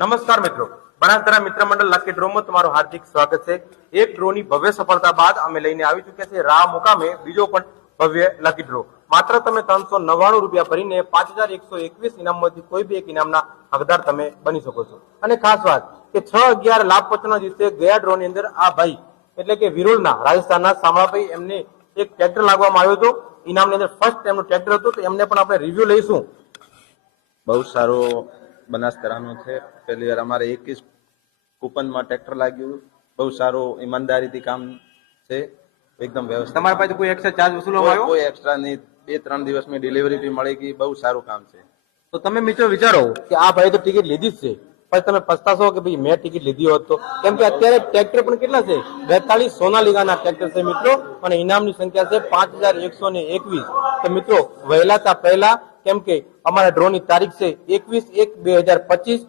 નમસ્કાર મિત્રો, બનાસકાંઠા મિત્ર મંડળ લકી ડ્રોમાં તમારું હાર્દિક સ્વાગત છે। એક ડ્રોની ભવ્ય સફળતા બાદ અમે લઈને આવી ચૂક્યા છે રા મુકામે બીજો પણ ભવ્ય લકી ડ્રો। માત્ર તમે 399 રૂપિયા ભરીને 5121 ઇનામમાંથી કોઈ બી એક ઇનામના હકદાર તમે બની શકો છો। અને ખાસ વાત કે 6/11 લાભ પંચના દિવસે ગયા ડ્રોની અંદર આ ભાઈ એટલે કે વિરોલના રાજસ્થાનના સામળાભાઈ એમને એક ટ્રેક્ટર લાગવામાં આવ્યો હતો। ઇનામની અંદર ફર્સ્ટ એમનું ટ્રેક્ટર હતું, તો એમને પણ આપણે રિવ્યુ લઈશું। બહુ સારો બનાસકાંઠાનો છે। પહેલી વાર અમારે 21 કૂપનમાં ટ્રેક્ટર લાગ્યું। બહુ સારું ઈમાનદારીથી કામ છે, એકદમ વ્યવસ્થિત। તમારા પાસે કોઈ એક્સ્ટ્રા ચાર્જ વસૂલવામાં આવ્યો? કોઈ એક્સ્ટ્રા નહીં, 2-3 દિવસમાં ડિલિવરી બી મળી ગઈ। બહુ સારું કામ છે। તો તમે મિત્રો વિચારો કે આ ભાઈ તો ટિકિટ લીધી જ છે, પણ તમે પસ્તાશો કે ભાઈ મેં ટિકિટ લીધી હોત તો। કેમ કે અત્યારે ટ્રેક્ટર પણ કેટલા છે? 42 સોનાલિકાના ટ્રેક્ટર છે મિત્રો, અને ઇનામની સંખ્યા છે 5121। તો મિત્રો વહેલા તા પહેલા, કેમ કે અમારા ડ્રોની તારીખ છે 21/1/2025।